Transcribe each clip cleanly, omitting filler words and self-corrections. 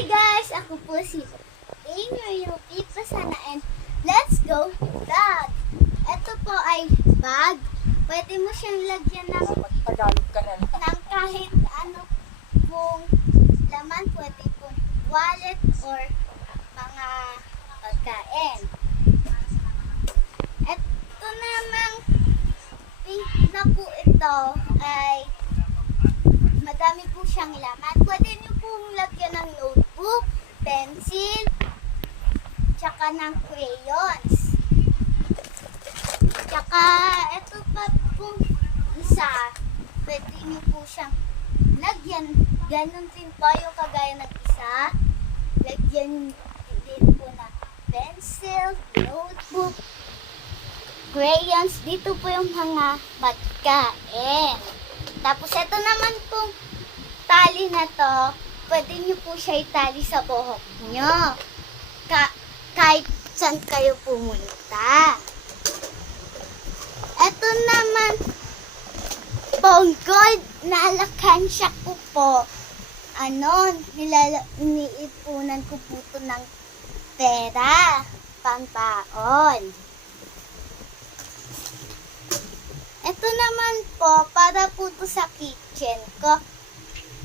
Hi guys! Ako po si Inyo Yuki Pasana and let's go vlog! Ito po ay bag. Pwede mo siyang lagyan Tagalog ka na lang. ng kahit ano pong laman. Pwede pong wallet or mga pagkain. Ito namang pink na po ito ay madami po siyang laman. Pwede niyo pong lagyan ng notebook, pencil, tsaka ng crayons. Tsaka ito pa pong isa, pwede niyo po siyang lagyan. Ganon din po yung kagaya ng isa. Lagyan din po na pencil, notebook, crayons. Dito po yung mga pagkain. Tapos ito naman pong tali na to, pwede nyo po siya itali sa buhok nyo. Kahit saan kayo pumunta. Ito naman pong gold na alakansya ko po. Iniipunan ko po ito ng pera, pangbaon. Ito naman po, para po ito sa kitchen ko.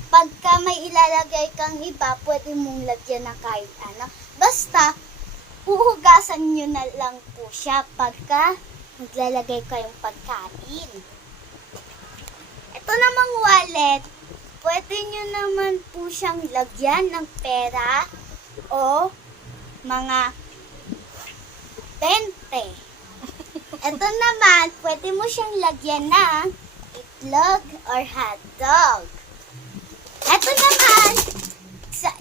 Pagka may ilalagay kang iba, pwede mong lagyan ng kahit ano. Basta, huhugasan nyo na lang po siya pagka maglalagay kayong pagkain. Ito namang wallet, pwede nyo naman po siyang lagyan ng pera o mga 20. Ito naman, pwede mo siyang lagyan ng itlog or hotdog. Ito naman,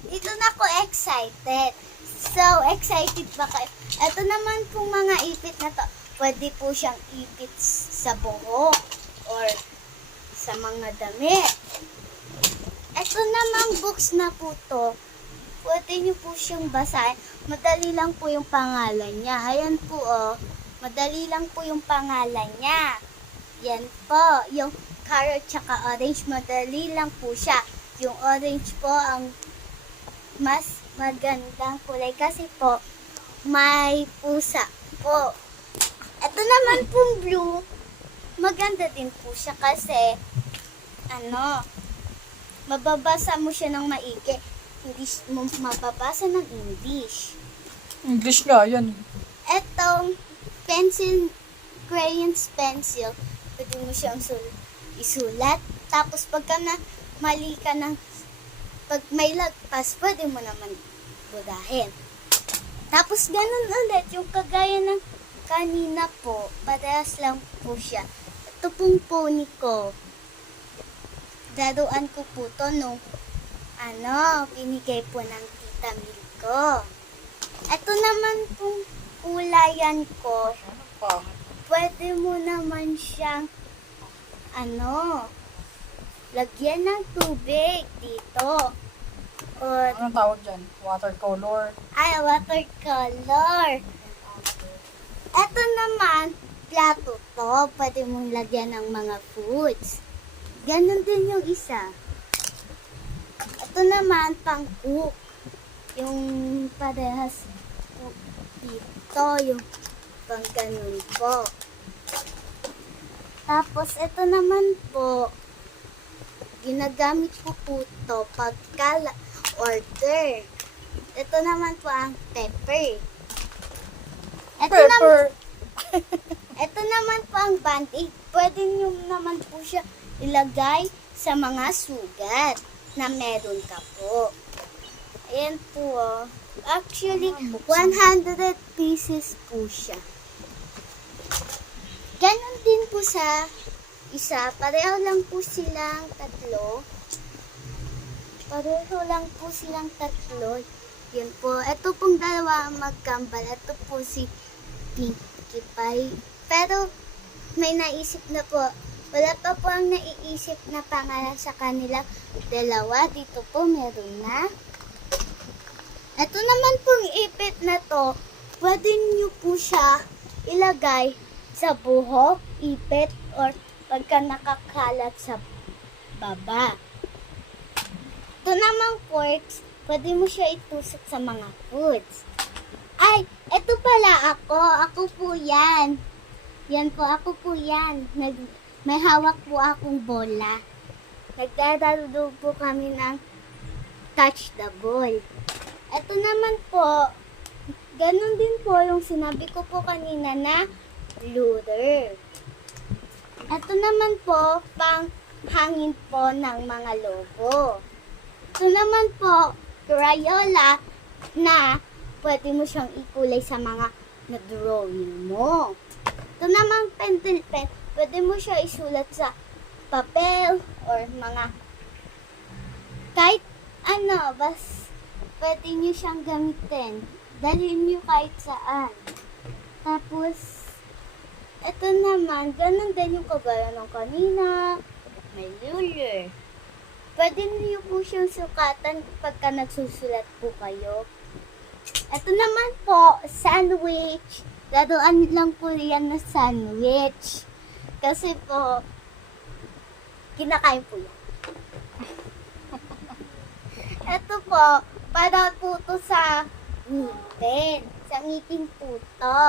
dito na ako excited. So, excited ba kayo? Ito naman pong mga ipit na to, pwede po siyang ipit sa buhok or sa mga damit. Ito namang books na po to, pwede nyo po siyang basahin. Madali lang po yung pangalan niya. Ayan po oh. Madali lang po yung pangalan niya. Yan po. Yung carrot tsaka orange, madali lang po siya. Yung orange po ang mas magandang kulay kasi po may pusa po. Ito naman pong blue, maganda din po siya kasi mababasa mo siya ng maigi. Hindi mo mababasa ng English. English nga yan. Etong pencil, crayons pencil, pwede mo siyang isulat. Tapos pagka mali ka ng, pag may lagpas, pwede mo naman budahin. Tapos ganun ulit, yung kagaya ng kanina po, parehas lang po siya. Ito pong pony ko, daruan ko po to nung binigay po ng tita Mil ko. Ito naman pong ulayan ko, pwede mo naman siyang lagyan ng tubig dito. O, Anong tawag dyan? Watercolor. ay, watercolor. Ito naman, plato to. Pwede mong lagyan ng mga foods. Ganon din yung isa. Ito naman, pang-cook. Yung parehas dito, yung pang ganun po. Tapos, ito naman po, ginagamit ko po ito pagka order. Ito naman po ang pepper. Ito naman po ang band-aid. Pwede nyo naman po siya ilagay sa mga sugat na meron ka po. Ayan po oh. Actually, 100 pieces po siya. Ganon din po sa isa. Pareho lang po silang tatlo. Yun po. Ito pong dalawa magkambal. Ito po si Pinkie Pie. Pero may naisip na po. Wala pa po ang naiisip na pangalan sa kanila. Dalawa. Dito po meron na. Ito naman pong ipit na to. Pwede nyo po siya ilagay sa buhok, ipit, or pagka nakakalat sa baba. Ito namang forks, pwede mo siya itusok sa mga foods. Ay, eto pala ako. Ako po yan. Yan po, ako po yan. May hawak po akong bola. Nagdadalo po kami ng touch the ball. Eto naman po, ganun din po yung sinabi ko po kanina na lure. Ito naman po, pang hangin po ng mga logo. Ito naman po, Crayola na pwede mo siyang ikulay sa mga na-drawing mo. Ito naman pentel pen, pwede mo siya isulat sa papel or mga kahit ano, pwede nyo siyang gamitin. Dalhin nyo kahit saan. Tapos, ito naman, ganun din yung kagaya ng kanina. May ruler. Pwede niyo po siyang sukatan pagka nagsusulat po kayo. Ito naman po, sandwich. Laruan lang po yan na sandwich. Kasi po, kinakain po yan. Ito po, para po to sa ngipin. Sa ngipin po to.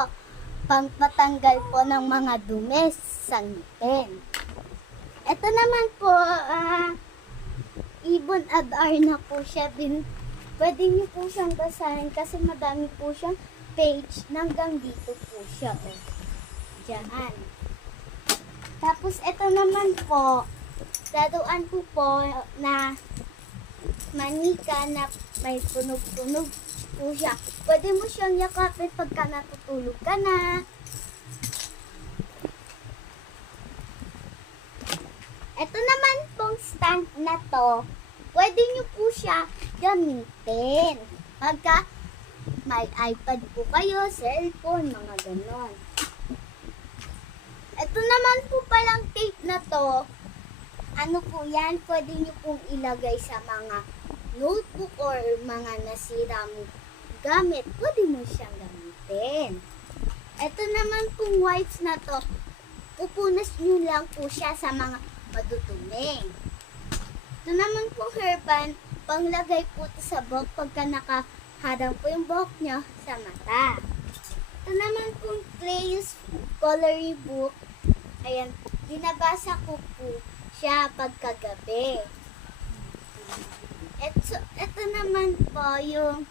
Pangpatanggal po ng mga dumi sa ngipin. Ito naman po, ibon adar na po siya. Pwede niyo po siyang basahin kasi madami po siyang page. Hanggang dito po siya. Oh. Diyan. Tapos ito naman po, laruan po na manika na may tunog-tunog po siya. Pwede mo siyang yakapin pagka natutulog ka na. Ito naman pong stand na to, pwede nyo po siya gamitin. Pagka may iPad po kayo, cellphone, mga ganon. Ito naman po palang tape na to, ano po yan, pwede nyo pong ilagay sa mga notebook or mga nasira mo gamit, pwede mo siyang gamitin. Ito naman pong wipes na to, pupunas nyo lang po siya sa mga madudumi. Ito naman pong hairband, panglagay po ito sa buhok pagka nakaharang po yung buhok nyo sa mata. Ito naman pong Clay's coloring book, ayan, binabasa ko po siya pagkagabi. Ito naman po yung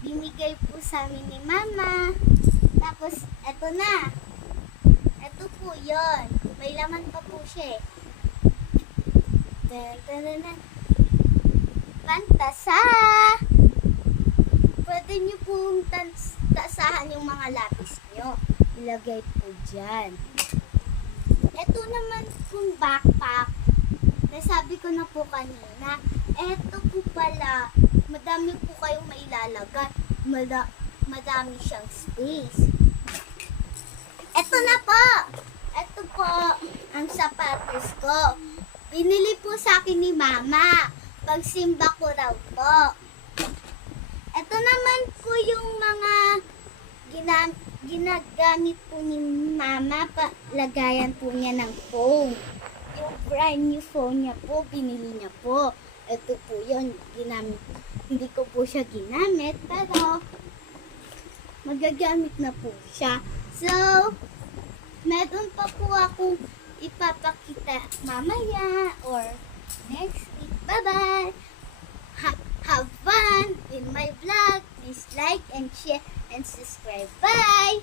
binigay po sa amin ni Mama. Tapos, ito na. Ito po yon. May laman pa po siya eh. Pantasa! Pwede nyo pong tasahan yung mga lapis nyo. Ilagay po dyan. Ito naman pong backpack. Nasabi ko na po kanina. Ito po pala, madami po kayong mailalagay. Madami siyang space. Ito na po. Ito po ang sapatos ko. Binili po sa akin ni Mama. Pagsimba ko raw po. Ito naman po yung mga ginagamit po ni Mama. Lagayan po niya ng phone. Yung brand new phone niya po, binili niya po. Ito po yun, ginamit. Hindi ko po siya ginamit, pero magagamit na po siya. So, meron pa po akong ipapakita mamaya or next week. Bye-bye! Have fun in my vlog. Please like and share and subscribe. Bye!